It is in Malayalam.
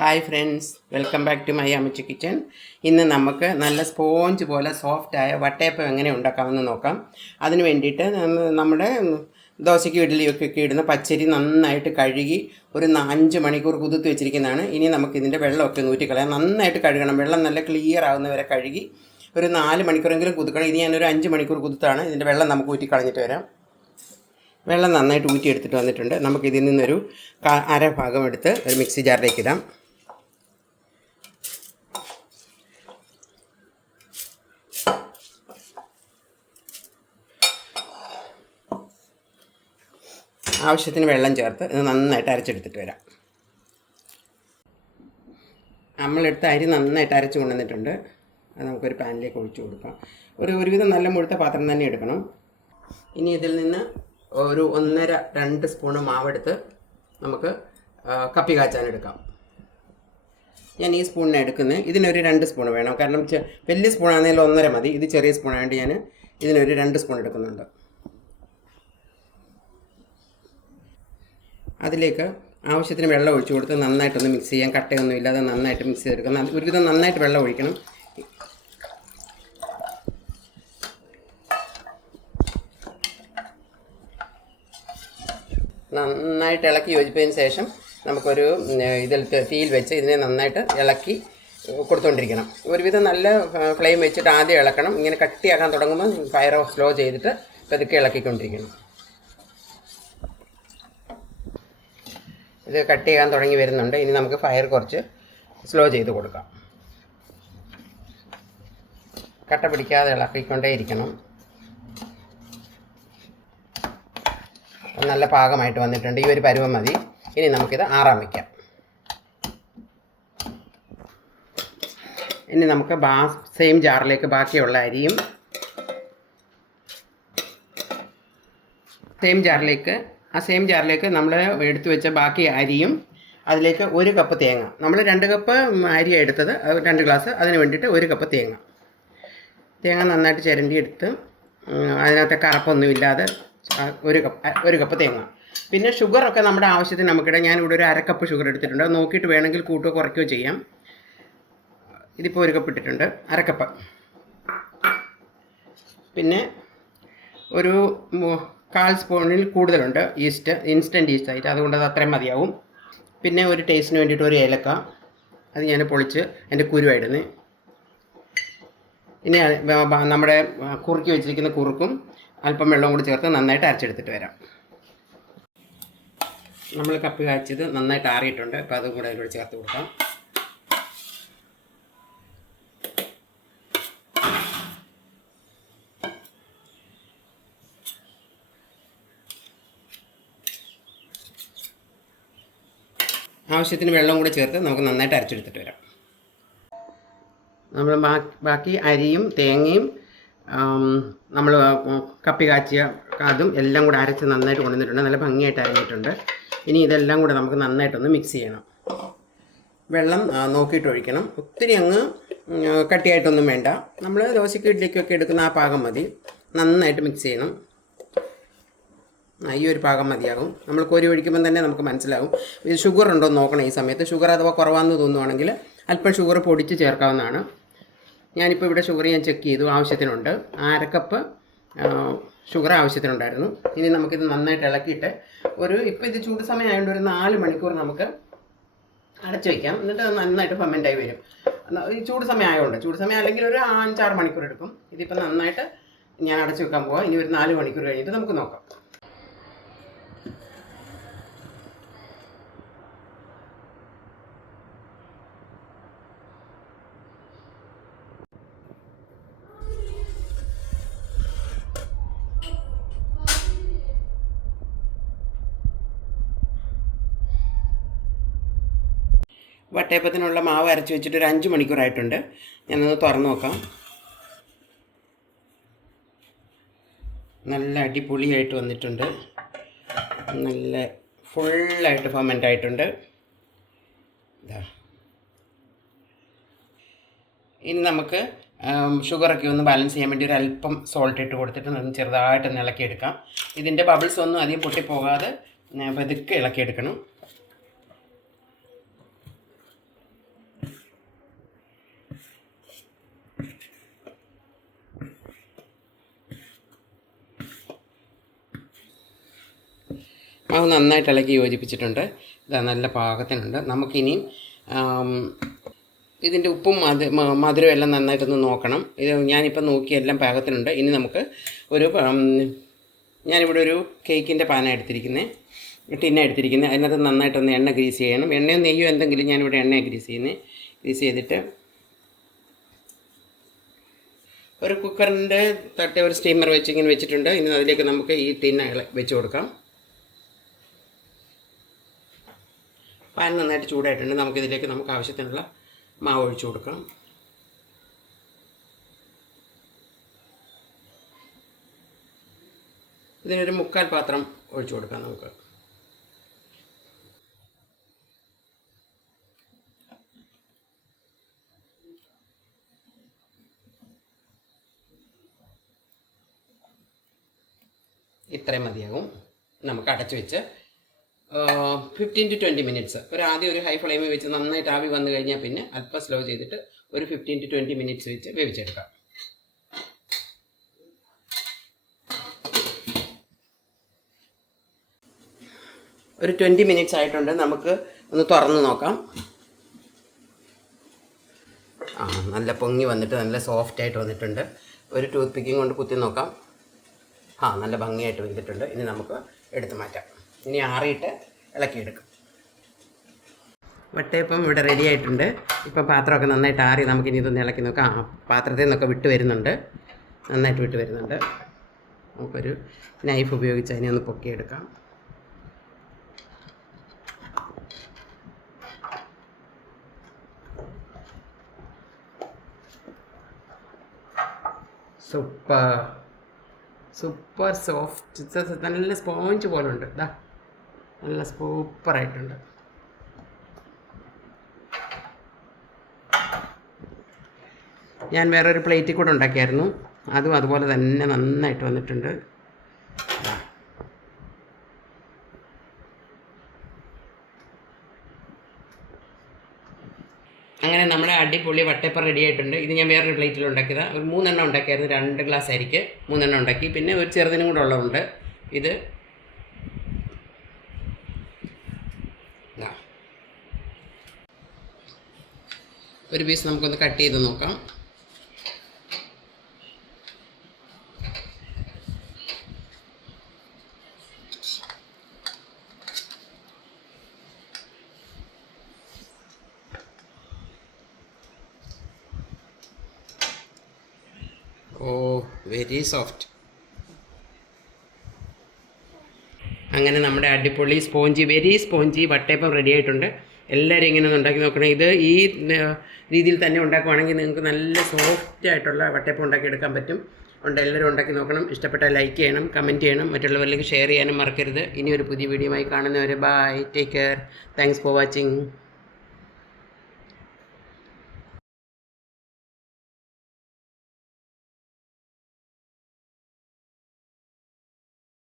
Hi friends, welcome back to my Ammachi kitchen. ഇന്ന് നമുക്ക് നല്ല സ്പോഞ്ച് പോലെ സോഫ്റ്റായ വട്ടയപ്പം എങ്ങനെ ഉണ്ടാക്കാമെന്ന് നോക്കാം. അതിന് വേണ്ടിയിട്ട് നമ്മുടെ ദോശയ്ക്ക് ഇഡ്ഡലിയൊക്കെ ഇടുന്ന പച്ചരി നന്നായിട്ട് കഴുകി ഒരു 5 മണിക്കൂർ കുതിർത്ത് വെച്ചിരിക്കുന്നതാണ്. ഇനി നമുക്കിതിൻ്റെ വെള്ളമൊക്കെ ഊറ്റിക്കളയാം. നന്നായിട്ട് കഴുകണം. വെള്ളം നല്ല ക്ലിയർ ആകുന്നവരെ കഴുകി ഒരു 4 മണിക്കൂറെങ്കിലും കുതിർക്കണം. ഇനി ഞാനൊരു 5 മണിക്കൂർ കുതിർത്താണ്. ഇതിൻ്റെ വെള്ളം നമുക്ക് ഊറ്റിക്കളഞ്ഞിട്ട് വരാം. വെള്ളം നന്നായിട്ട് ഊറ്റിയെടുത്തിട്ട് വന്നിട്ടുണ്ട്. നമുക്കിതിൽ നിന്നൊരു അര ഭാഗം എടുത്ത് ഒരു മിക്സി ജാറിലേക്ക് ഇടാം. ആവശ്യത്തിന് വെള്ളം ചേർത്ത് ഇത് നന്നായിട്ട് അരച്ചെടുത്തിട്ട് വരാം. നമ്മളെടുത്ത അരി നന്നായിട്ട് അരച്ച് കൊണ്ടുവന്നിട്ടുണ്ട്. അത് നമുക്കൊരു പാനിലേക്ക് ഒഴിച്ചു കൊടുക്കാം. ഒരുവിധം നല്ല മുഴുത്ത പാത്രം തന്നെ എടുക്കണം. ഇനി ഇതിൽ നിന്ന് ഒരു 1.5-2 സ്പൂണ് മാവെടുത്ത് നമുക്ക് കപ്പി കാച്ചാൻ എടുക്കാം. ഞാൻ ഈ സ്പൂണിനെ എടുക്കുന്നത്. ഇതിനൊരു 2 സ്പൂൺ വേണം. കാരണം വലിയ സ്പൂണാണെങ്കിൽ 1.5 മതി. ഇത് ചെറിയ സ്പൂണായതുകൊണ്ട് ഞാൻ ഇതിനൊരു 2 സ്പൂൺ എടുക്കുന്നുണ്ട്. അതിലേക്ക് ആവശ്യത്തിന് വെള്ളം ഒഴിച്ചു കൊടുത്ത് നന്നായിട്ടൊന്ന് മിക്സ് ചെയ്യാൻ. കട്ടയൊന്നും ഇല്ലാതെ നന്നായിട്ട് മിക്സ് ചെയ്തെടുക്കണം. ഒരുവിധം നന്നായിട്ട് വെള്ളം ഒഴിക്കണം. നന്നായിട്ട് ഇളക്കി യോജിപ്പതിന് ശേഷം നമുക്കൊരു ഇതിൽ തീയിൽ വെച്ച് ഇതിനെ നന്നായിട്ട് ഇളക്കി കൊടുത്തുകൊണ്ടിരിക്കണം. ഒരുവിധം നല്ല ഫ്ലെയിം വെച്ചിട്ട് ആദ്യം ഇളക്കണം. ഇങ്ങനെ കട്ടിയാക്കാൻ തുടങ്ങുമ്പോൾ ഫയർ സ്ലോ ചെയ്തിട്ട് പതുക്കെ ഇളക്കിക്കൊണ്ടിരിക്കണം. ഇത് കട്ട് ചെയ്യാൻ തുടങ്ങി വരുന്നുണ്ട്. ഇനി നമുക്ക് ഫയർ കുറച്ച് സ്ലോ ചെയ്ത് കൊടുക്കാം. കട്ട പിടിക്കാതെ ഇളക്കിക്കൊണ്ടേ ഇരിക്കണം. നല്ല പാകമായിട്ട് വന്നിട്ടുണ്ട്. ഈ ഒരു പരുവം മതി. ഇനി നമുക്കിത് ആറാൻ വയ്ക്കാം. ഇനി നമുക്ക് സെയിം ജാറിലേക്ക് ബാക്കിയുള്ള അരിയും സെയിം ജാറിലേക്ക് നമ്മൾ എടുത്തു വെച്ച ബാക്കി അരിയും അതിലേക്ക് 1 കപ്പ് തേങ്ങ. നമ്മൾ 2 കപ്പ് അരി എടുത്തത് 2 ഗ്ലാസ്. അതിന് വേണ്ടിയിട്ട് 1 കപ്പ് തേങ്ങ നന്നായിട്ട് ചിരണ്ടി എടുത്ത് അതിനകത്തെ കറപ്പൊന്നുമില്ലാതെ 1 കപ്പ് തേങ്ങ. പിന്നെ ഷുഗറൊക്കെ നമ്മുടെ ആവശ്യത്തിന് നമുക്കിടാം. ഞാനിവിടെ ഒരു 1/2 കപ്പ് ഷുഗർ എടുത്തിട്ടുണ്ട്. അത് നോക്കിയിട്ട് വേണമെങ്കിൽ കൂട്ടുകയോ കുറയ്ക്കുകയോ ചെയ്യാം. ഇതിപ്പോൾ 1 കപ്പ് ഇട്ടിട്ടുണ്ട്. 1/2 കപ്പ്. പിന്നെ ഒരു 1/4 സ്പൂണിൽ കൂടുതലുണ്ട് ഈസ്റ്റ്, ഇൻസ്റ്റൻറ്റ് ഈസ്റ്റ് ആയിട്ട്. അതുകൊണ്ട് അത് അത്രയും മതിയാവും. പിന്നെ ഒരു ടേസ്റ്റിന് വേണ്ടിയിട്ട് 1 ഏലക്ക. അത് ഞാൻ പൊളിച്ച് എൻ്റെ കുരുവായിടുന്നത്. ഇനി നമ്മുടെ കുറുക്കി വെച്ചിരിക്കുന്ന കുറുക്കും അല്പം വെള്ളം കൂടി ചേർത്ത് നന്നായിട്ട് അരച്ചെടുത്തിട്ട് വരാം. നമ്മൾ കപ്പി കാച്ചത് നന്നായിട്ട് ആറിയിട്ടുണ്ട്. അപ്പോൾ അതും കൂടെ അതിലൂടെ ചേർത്ത് കൊടുക്കാം. ആവശ്യത്തിന് വെള്ളം കൂടി ചേർത്ത് നമുക്ക് നന്നായിട്ട് അരച്ചെടുത്തിട്ട് വരാം. നമ്മൾ ബാക്കി അരിയും തേങ്ങയും നമ്മൾ കപ്പി കാച്ചിയ അതും എല്ലാം കൂടെ അരച്ച് നന്നായിട്ട് കൊണ്ടുവന്നിട്ടുണ്ട്. നല്ല ഭംഗിയായിട്ട് അരഞ്ഞിട്ടുണ്ട്. ഇനി ഇതെല്ലാം കൂടെ നമുക്ക് നന്നായിട്ടൊന്ന് മിക്സ് ചെയ്യണം. വെള്ളം നോക്കിയിട്ട് ഒഴിക്കണം. ഒത്തിരി അങ്ങ് കട്ടിയായിട്ടൊന്നും വേണ്ട. നമ്മൾ ദോശയ്ക്ക് ഇഡ്ഡലിക്കൊക്കെ എടുക്കുന്ന ആ പാകം മതി. നന്നായിട്ട് മിക്സ് ചെയ്യണം. ഈ ഒരു പാകം മതിയാകും. നമ്മൾ കോരി ഒഴിക്കുമ്പോൾ തന്നെ നമുക്ക് മനസ്സിലാവും. ഇത് ഷുഗർ ഉണ്ടോ എന്ന് നോക്കണം. ഈ സമയത്ത് ഷുഗർ അഥവാ കുറവാണെന്ന് തോന്നുവാണെങ്കിൽ അല്പം ഷുഗർ പൊടിച്ച് ചേർക്കാവുന്നതാണ്. ഞാനിപ്പോൾ ഇവിടെ ഷുഗർ ഞാൻ ചെക്ക് ചെയ്തു. ആവശ്യത്തിനുണ്ട്. 1/2 കപ്പ് ഷുഗർ ആവശ്യത്തിനുണ്ടായിരുന്നു. ഇനി നമുക്കിത് നന്നായിട്ട് ഇളക്കിയിട്ട് ഇപ്പോൾ ഇത് ചൂട് സമയമായതുകൊണ്ട് ഒരു 4 മണിക്കൂർ നമുക്ക് അടച്ചു വയ്ക്കാം. എന്നിട്ട് നന്നായിട്ട് ഫെർമെൻ്റായി വരും. ഈ ചൂട് സമയം ആയതുകൊണ്ട്. ചൂട് സമയം അല്ലെങ്കിൽ ഒരു 5-6 മണിക്കൂർ എടുക്കും. ഇതിപ്പോൾ നന്നായിട്ട് ഞാൻ അടച്ചു വെക്കാൻ പോവാം. ഇനി ഒരു 4 മണിക്കൂർ കഴിഞ്ഞിട്ട് നമുക്ക് നോക്കാം. വട്ടയപ്പത്തിനുള്ള മാവ് അരച്ച് വെച്ചിട്ട് ഒരു 5 മണിക്കൂറായിട്ടുണ്ട്. ഞാനൊന്ന് തുറന്ന് നോക്കാം. നല്ല അടിപൊളിയായിട്ട് വന്നിട്ടുണ്ട്. നല്ല ഫുള്ളായിട്ട് ഫെർമെൻ്റ് ആയിട്ടുണ്ട്. ഇനി നമുക്ക് ഷുഗറൊക്കെ ഒന്ന് ബാലൻസ് ചെയ്യാൻ വേണ്ടി ഒരു അല്പം സോൾട്ട് ഇട്ട് കൊടുത്തിട്ട് ചെറുതായിട്ടൊന്ന് ഇളക്കിയെടുക്കാം. ഇതിൻ്റെ ബബിൾസ് ഒന്നും അധികം പൊട്ടിപ്പോകാതെ പതുക്കെ ഇളക്കിയെടുക്കണം. മാവ് നന്നായിട്ട് ഇളക്കി യോജിപ്പിച്ചിട്ടുണ്ട്. ഇതാ നല്ല പാകത്തിനുണ്ട്. നമുക്കിനിയും ഇതിൻ്റെ ഉപ്പും മധുരവും എല്ലാം നന്നായിട്ടൊന്ന് നോക്കണം. ഇത് ഞാനിപ്പോൾ നോക്കി എല്ലാം പാകത്തിനുണ്ട്. ഇനി നമുക്ക് ഞാനിവിടെ ഒരു കേക്കിൻ്റെ പാന എടുത്തിരിക്കുന്നത്, ടിന്ന എടുത്തിരിക്കുന്നത്. അതിനകത്ത് നന്നായിട്ടൊന്ന് എണ്ണ ഗ്രീസ് ചെയ്യണം. എണ്ണയോ നെയ്യോ എന്തെങ്കിലും, ഞാനിവിടെ എണ്ണ ഗ്രീസ് ചെയ്തിട്ട് ഒരു കുക്കറിൻ്റെ തട്ടി ഒരു സ്റ്റീമർ വെച്ച് ഇങ്ങനെ വെച്ചിട്ടുണ്ട്. ഇനി അതിലേക്ക് നമുക്ക് ഈ ടിന്ന വെച്ച് കൊടുക്കാം. പാൻ നന്നായിട്ട് ചൂടായിട്ടുണ്ട്. നമുക്കിതിലേക്ക് നമുക്ക് ആവശ്യത്തിനുള്ള മാവ് ഒഴിച്ചു കൊടുക്കാം. ഇതിനൊരു 3/4 പാത്രം ഒഴിച്ചു കൊടുക്കാം നമുക്ക്. ഇത്രയും മതിയാകും. നമുക്ക് അടച്ചു വെച്ച് 15 to 20 മിനിറ്റ്സ് ആദ്യം ഒരു ഹൈ ഫ്ലെയിമിൽ വെച്ച് നന്നായിട്ട് ആവി വന്നു കഴിഞ്ഞാൽ പിന്നെ അല്പം സ്ലോ ചെയ്തിട്ട് ഒരു 15 to 20 മിനിറ്റ്സ് വെച്ച് വേവിച്ചെടുക്കാം. ഒരു 20 മിനിറ്റ്സ് ആയിട്ടുണ്ട്. നമുക്ക് ഒന്ന് തുറന്ന് നോക്കാം. നല്ല പൊങ്ങി വന്നിട്ട് നല്ല സോഫ്റ്റായിട്ട് വന്നിട്ടുണ്ട്. ഒരു ടൂത്ത് പിക്കിങ് കൊണ്ട് കുത്തി നോക്കാം. നല്ല ഭംഗിയായിട്ട് വെന്തിട്ടുണ്ട്. ഇനി നമുക്ക് എടുത്ത് മാറ്റാം. ഇനി ആറിയിട്ട് ഇളക്കിയെടുക്കും. വട്ടയപ്പം ഇവിടെ റെഡി ആയിട്ടുണ്ട്. ഇപ്പം പാത്രമൊക്കെ നന്നായിട്ട് ആറി. നമുക്കിനി ഇതൊന്ന് ഇളക്കി നോക്കാം. പാത്രത്തിൽ നിന്നൊക്കെ നന്നായിട്ട് വിട്ട് വരുന്നുണ്ട്. നമുക്കൊരു നൈഫ് ഉപയോഗിച്ച് അതിനെ ഒന്ന് പൊക്കിയെടുക്കാം. സൂപ്പർ സോഫ്റ്റ്, നല്ല സ്പോഞ്ച് പോലെ ഉണ്ട്. ഇതാ നല്ല സൂപ്പറായിട്ടുണ്ട്. ഞാൻ വേറൊരു പ്ലേറ്റിൽ കൂടെ ഉണ്ടാക്കിയായിരുന്നു. അതും അതുപോലെ തന്നെ നന്നായിട്ട് വന്നിട്ടുണ്ട്. അങ്ങനെ നമ്മുടെ അടിപൊളി വട്ടയപ്പം റെഡി ആയിട്ടുണ്ട്. ഇത് ഞാൻ വേറൊരു പ്ലേറ്റിൽ ഉണ്ടാക്കിയതാണ്. ഒരു 3 എണ്ണം ഉണ്ടാക്കിയായിരുന്നു. 2 ഗ്ലാസ് അരിക്ക് 3 എണ്ണം ഉണ്ടാക്കി. പിന്നെ ഒരു ചെറുതിനും കൂടെ ഉള്ളതുണ്ട്. ഇത് ഒരു പീസ് നമുക്കൊന്ന് കട്ട് ചെയ്ത് നോക്കാം. Very soft. അങ്ങനെ നമ്മുടെ അടിപൊളി വെരി സ്പോഞ്ചി വട്ടയപ്പം റെഡി ആയിട്ടുണ്ട്. എല്ലാവരും ഇങ്ങനെ ഒന്ന് ഉണ്ടാക്കി നോക്കണം. ഇത് ഈ രീതിയിൽ തന്നെ ഉണ്ടാക്കുവാണെങ്കിൽ നിങ്ങൾക്ക് നല്ല സോഫ്റ്റ് ആയിട്ടുള്ള വട്ടയപ്പം ഉണ്ടാക്കിയെടുക്കാൻ പറ്റും. എല്ലാവരും ഉണ്ടാക്കി നോക്കണം. ഇഷ്ടപ്പെട്ടാൽ ലൈക്ക് ചെയ്യണം, കമൻറ്റ് ചെയ്യണം, മറ്റുള്ളവരിലേക്ക് ഷെയർ ചെയ്യാനും മറക്കരുത്. ഇനി ഒരു പുതിയ വീഡിയോയുമായി കാണുന്നവരെ bye, take care, thanks for watching.